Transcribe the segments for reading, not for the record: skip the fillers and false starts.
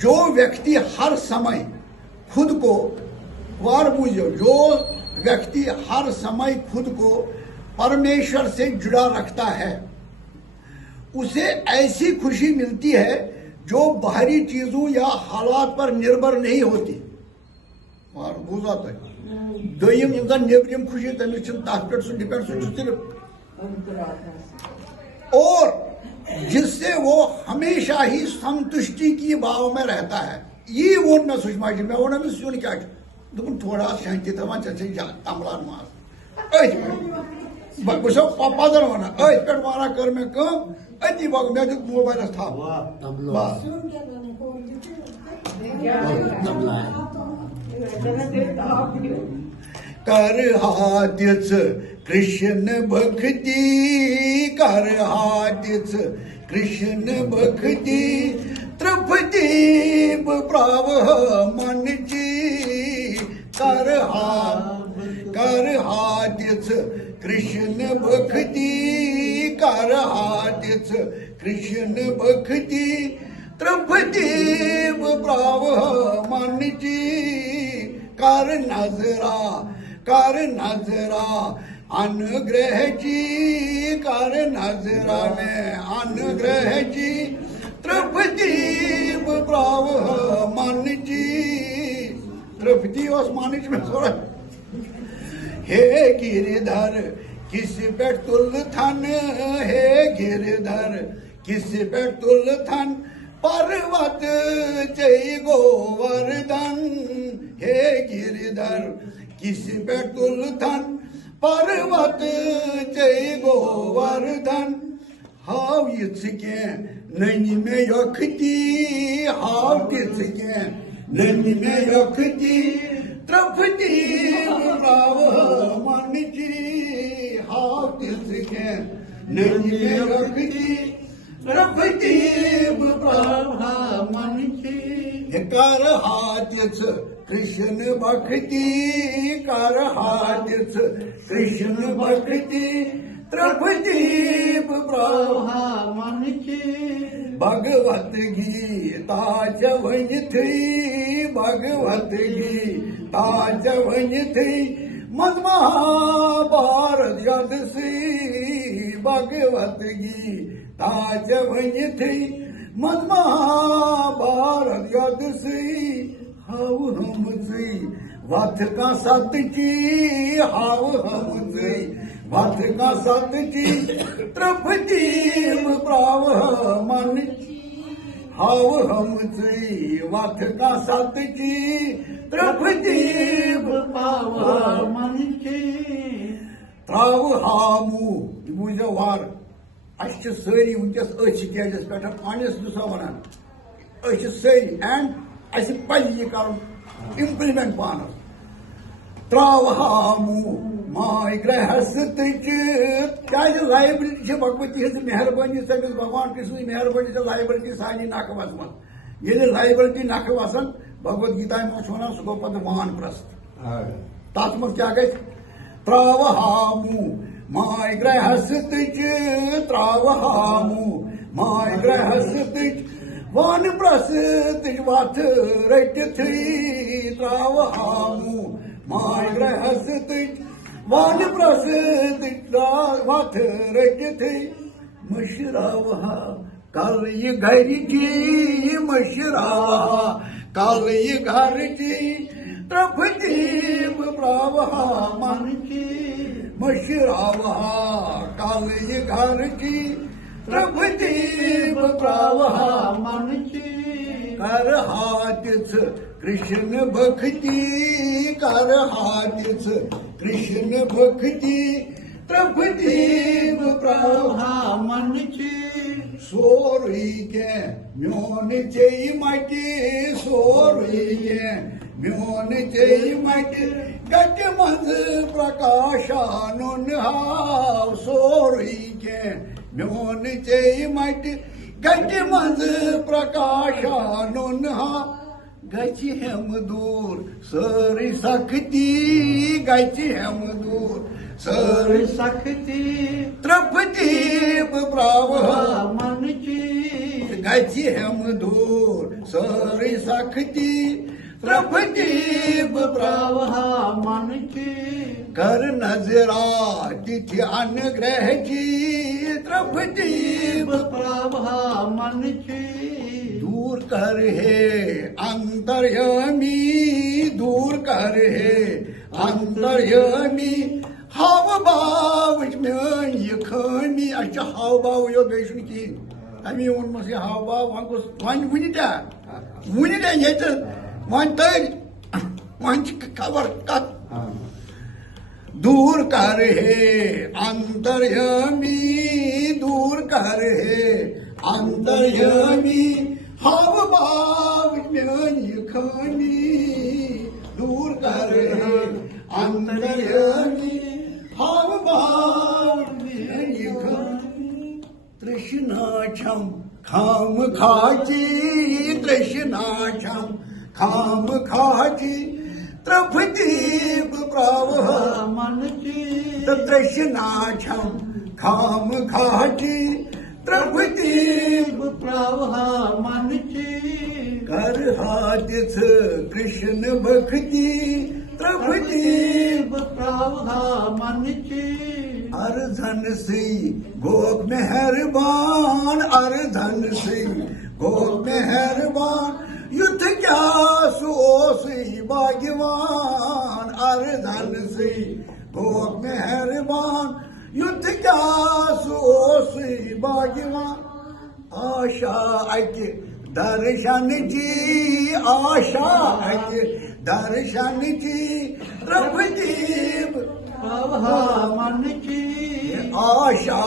जो व्यक्ति हर समय खुद को जो व्यक्ति हर समय खुद को परमेश्वर से जुड़ा रखता है उसे ऐसी खुशी मिलती है जो बाहरी चीजों या हालात पर निर्भर नहीं होती। और बुझा तो दोयम नेबरिम खुशी तमिस पे सह डिपेंड और जिससे वो हमेशा ही संतुष्टि की भाव में रहता है। ये वोन मैं सुषमा जी मैं वो सुन क्या दोपन थोड़ा शांति थवान तमलान माज बो पदर वन पे वाना कर मे कम अति बग मे दित मोबाइल था कर हाथच कृष्ण भक्ति कर हाथच कृष्ण भक्ति तृप्तीब प्राव मनची कर हाथच कृष्ण भक्ति कर हाथच कृष्ण भक्ति तृप्तीब प्राव मनची कर नजरा अनुग्रहची कर नजरा में अनुग्रहची तृप्तीब प्राव मनची तृप्ति उस मानिच में थोड़ा हे गिरधर किस पे तुल थन हे गिरधर किस पे तुल थन पर्वत जय गोवर्धन हे गिरधर किस पे तुल थन पर्वत जय गोवर्धन हाव ये ननी में यखती हाव के ननी में यखती तृप्तीब प्राव मनची हाव के ननी में यखती तृप्तीब प्राव मनची कर हाथच कृष्ण भक्ति कर हाथच कृष्ण भक्ति तृप्तीब प्राव मनची भगवत गीता वन थी भगवत गीता वन थी मन महाभारत याद सी भगवत गीता वन थी मन महाभारत याद सी हाव हम वथ का सतची हाव हम वथ का सतची तृप्तीब प्राव मन हाव हम वथ का सतची तृप्तीब प्राव मन त्राव हामू बुझो वार अस सारी वनकस स्टेजस पे अनिस दुसा वन सारी एंड अस पज यह कर इम्प्लीमेंट पान त्राव हामू माय गृहस्थ क्या लाइबिलिटी भगवती हज मेहरबानी सबिस भगवान कृष्ण मेहरबानी लाइबिलिटी सानी नख वसम ये लाइबिलिटी नख वसन भगवत गीता में वन सह गो पे वानप्रस्थ तथ मज क्या गई त्राव हामू माय गृहस्थ त्राव हामू माय गृहस्थ वानप्रस्थ वथ रट त्राव हामू माय गृहस्थ वानप्रस्थ वथ रट मशरावा कल ये घर की मशरावा कल ये घर की तृप्तीब प्राव मन की मशरावा कल ये घर की तृप्तीब प्राव मन की कर हाथच कृष्ण भक्ति कर हाथच कृष्ण भक्ति तृप्तीब प्राव मन की सोरी के म्योन चई मटी सोरी के म्योन चई मटी गट मंज प्रकाशानुन हाव सोरी के म्योन चई मटी गट मंज प्रकाशानुन हाव गचि हम दूर सारी सख्ती गचि हम दूर सारी सख्ती तृप्तीब प्राव मन की गति हम दूर सारी सख्ती त्रपदीप प्रवाहा मन की कर नजरा तिथि अनुग्रह की त्रपदीप प्रवाहा मन की दूर कर है अंतर्यामी दूर कर है अंतर्यामी हाव बाव में ये खानी अच्छा हाव बाव यो बेशन की अमी उन में से हाव बाव वहाँ वन वुनिटा ये तो वन तर वन खबर कत दूर कर है अंतर्यामी दूर कर है अंतर्यामी हाव बाव में ये खानी दूर कर है अंतर्यामी हाव बाव में ये खानी तृष्णा छम खाम खाची तृष्णा छम खाम खाची त्रपदीप प्रवाह मन की तृष्णा छम खाम खाची त्रपदीप प्रवाहा मन की कर हादिस कृष्ण भक्ति त्रपदीप प्रवाहा मन की अर्धन सिंह गोप मेहरबान अर्धन सिंह गोप मेहरबान युद्ध क्या सोसी भाग्यवान अर्धन सिंह गोप मेहरबान युद्ध क्या सोसी भाग्यवान आशा अति दर्शन की आशा अति दर्शन की त्रपदीप प्रवाहा मन की आशा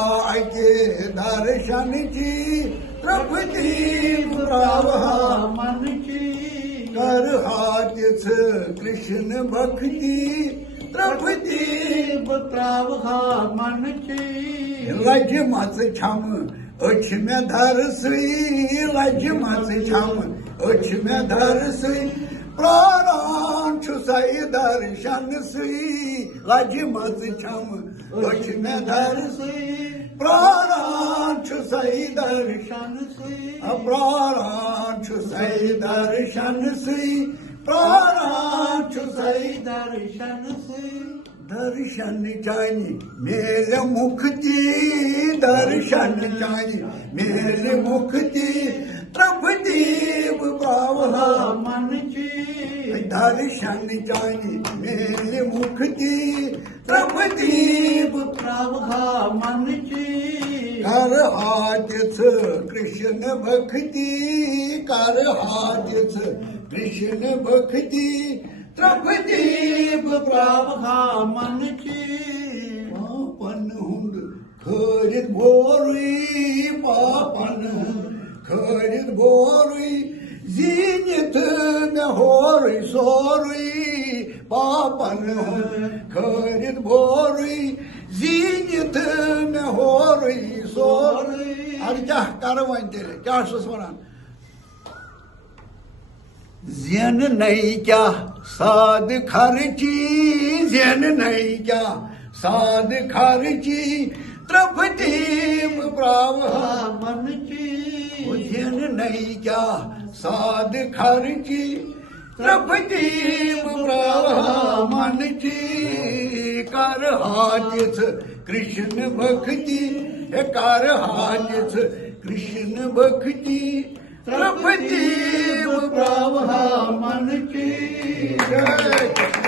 के दर्शन की त्रपदीप प्रवाह मन की कर हादिस कृष्ण भक्ति त्रपदीप प्रवाहा मन की लज मत छम अछ में धर सुई लज मत छम अछ में धर सुई प्राण छुसाई दर्शन सुई लज मत छम अछ में धर सुई प्राण छुसाई दर्शन सुई प्राण छुसाई दर्शन सुई प्राण छुसाई दर्शन सुई दर्शन चानी मेरे मुक्ति दर्शन चानी मेरे मुक्ति त्रपदीप प्रवाहा मन की दर्शन चानी मेरे मुक्ति त्रपदीप प्रवाहा मन की कर हादिस कृष्ण भक्ति कर हादिस कृष्ण भक्ति त्रपदीप प्रवाहा मन की पापन हुंद खरित बोरुई पापन खरित बोरुई जीनित में होरुई सोरुई पापन खरित बोरुई जीनित में होरुई सोरुई अरे क्या कारवाई तेरे क्या सुस्वरान ज़ेन नहीं क्या साध खर्ची ज़ेन नहीं क्या साध खर्ची त्रपदीप प्रवाहा मन की ज़ेन नहीं क्या साध खर्ची त्रपदीप प्रवाहा मन की कर हादिस कृष्ण भक्ति कर हादिस कृष्ण भक्ति त्रपदीप प्रवाहा मन की जय